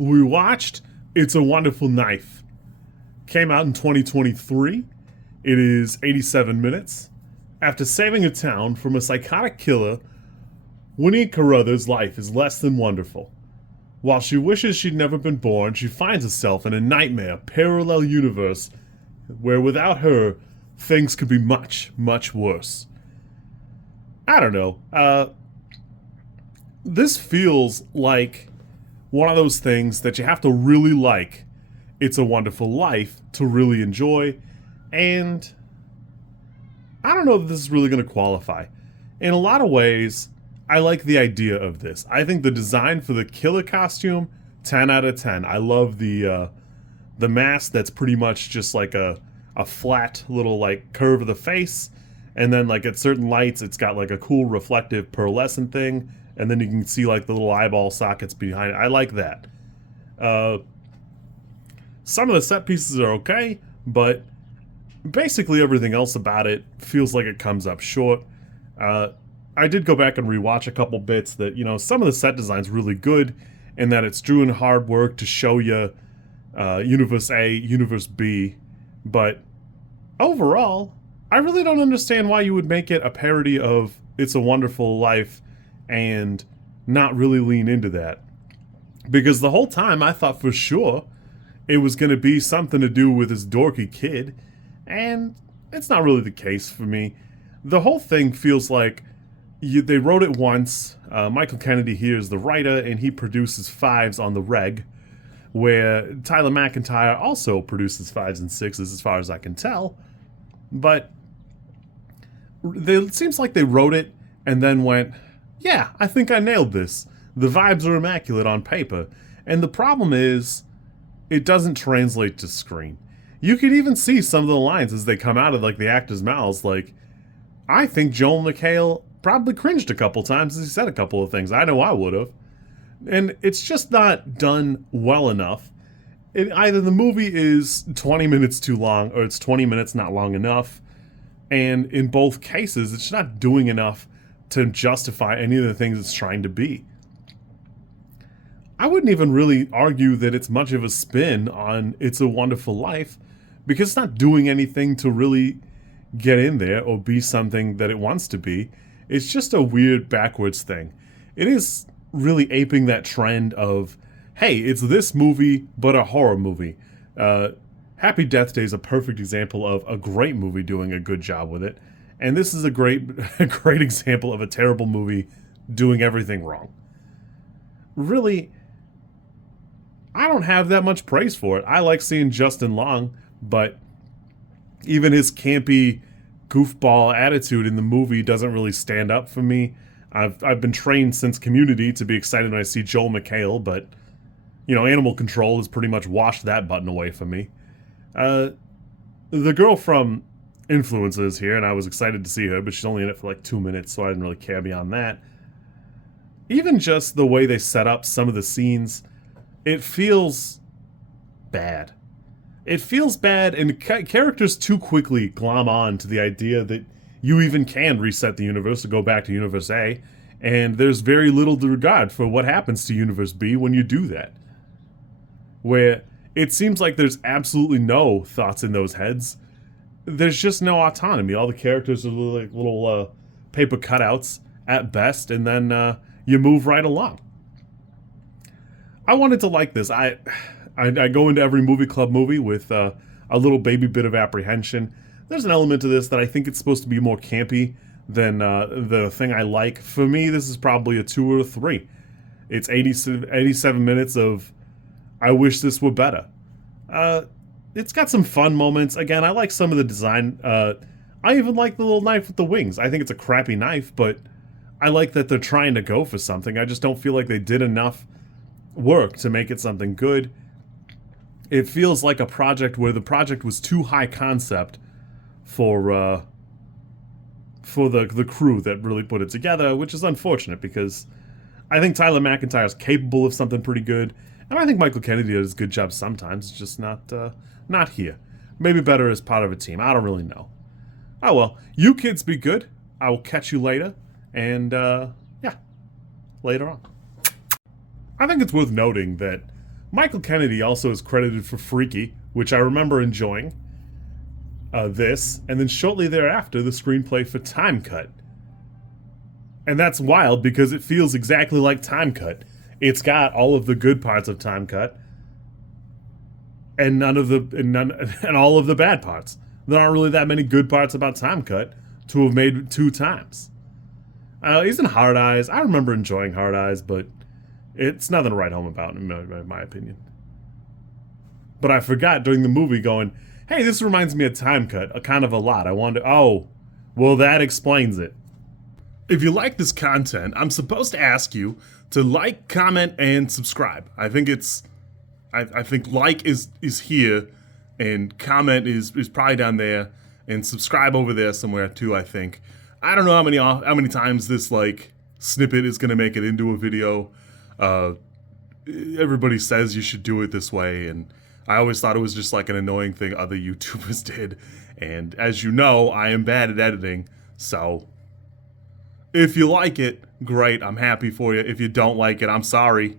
we watched It's a Wonderful Knife. Came out in 2023. It is 87 minutes. After saving a town from a psychotic killer, Winnie Carruthers' life is less than wonderful. While she wishes she'd never been born, she finds herself in a nightmare parallel universe where without her, things could be much, much worse. I don't know. This feels like one of those things that you have to really like It's a Wonderful Life to really enjoy, and I don't know if this is really going to qualify. In a lot of ways, I like the idea of this. I think the design for the killer costume, 10 out of 10. I love the mask that's pretty much just like a flat little like curve of the face, and then like at certain lights it's got like a cool reflective pearlescent thing, and then you can see like the little eyeball sockets behind it. I like that. Some of the set pieces are okay, but basically everything else about it feels like it comes up short. I did go back and rewatch a couple bits that, you know, some of the set design's really good, and that it's doing hard work to show you Universe A, Universe B, but overall, I really don't understand why you would make it a parody of It's a Wonderful Life and not really lean into that. Because the whole time I thought for sure it was going to be something to do with this dorky kid, and it's not really the case for me. The whole thing feels like they wrote it once. Michael Kennedy here is the writer, and he produces fives on the reg, where Tyler MacIntyre also produces fives and sixes as far as I can tell. But it seems like they wrote it and then went, yeah, I think I nailed this. The vibes are immaculate on paper. And the problem is, it doesn't translate to screen. You can even see some of the lines as they come out of like the actors' mouths. Like, I think Joel McHale probably cringed a couple times as he said a couple of things. I know I would have. And it's just not done well enough. Either the movie is 20 minutes too long, or it's 20 minutes not long enough. And in both cases, it's not doing enough to justify any of the things it's trying to be. I wouldn't even really argue that it's much of a spin on It's a Wonderful Life, because it's not doing anything to really get in there or be something that it wants to be. It's just a weird backwards thing. It is really aping that trend of, hey, it's this movie, but a horror movie. Happy Death Day is a perfect example of a great movie doing a good job with it. And this is a great example of a terrible movie doing everything wrong. Really, I don't have that much praise for it. I like seeing Justin Long, but even his campy goofball attitude in the movie doesn't really stand up for me. I've been trained since Community to be excited when I see Joel McHale, but, you know, Animal Control has pretty much washed that button away from me. The girl from Influences here, and I was excited to see her, but she's only in it for like 2 minutes, so I didn't really care beyond that. Even just the way they set up some of the scenes, it feels bad. It feels bad, and characters too quickly glom on to the idea that you even can reset the universe to go back to Universe A, and there's very little regard for what happens to Universe B when you do that. Where it seems like there's absolutely no thoughts in those heads. There's just no autonomy. All the characters are like little paper cutouts at best, and then you move right along. I wanted to like this. I go into every movie club movie with a little baby bit of apprehension. There's an element to this that I think it's supposed to be more campy than the thing I like. For me, this is probably a 2 or a 3. It's 87 minutes of, I wish this were better. It's got some fun moments. Again, I like some of the design. I even like the little knife with the wings. I think it's a crappy knife, but I like that they're trying to go for something. I just don't feel like they did enough work to make it something good. It feels like a project where the project was too high concept for the crew that really put it together, which is unfortunate because I think Tyler MacIntyre is capable of something pretty good, and I think Michael Kennedy does a good job sometimes. It's just not here. Maybe better as part of a team. I don't really know. Oh well, you kids be good. I will catch you later, and yeah, later on. I think it's worth noting that Michael Kennedy also is credited for Freaky, which I remember enjoying. This, and then shortly thereafter, the screenplay for Time Cut. And that's wild because it feels exactly like Time Cut. It's got all of the good parts of Time Cut, and and all of the bad parts. There aren't really that many good parts about Time Cut to have made 2 times. He's in Hard Eyes. I remember enjoying Hard Eyes, but it's nothing to write home about, in my opinion. But I forgot during the movie going, hey, this reminds me of Time Cut, a kind of a lot. I wanted to, oh, well, that explains it. If you like this content, I'm supposed to ask you to like, comment, and subscribe. I think like is here, and comment is probably down there, and subscribe over there somewhere too, I think. I don't know how many times this like snippet is gonna make it into a video. Everybody says you should do it this way, and I always thought it was just like an annoying thing other YouTubers did. And as you know, I am bad at editing, so if you like it, great, I'm happy for you. If you don't like it, I'm sorry.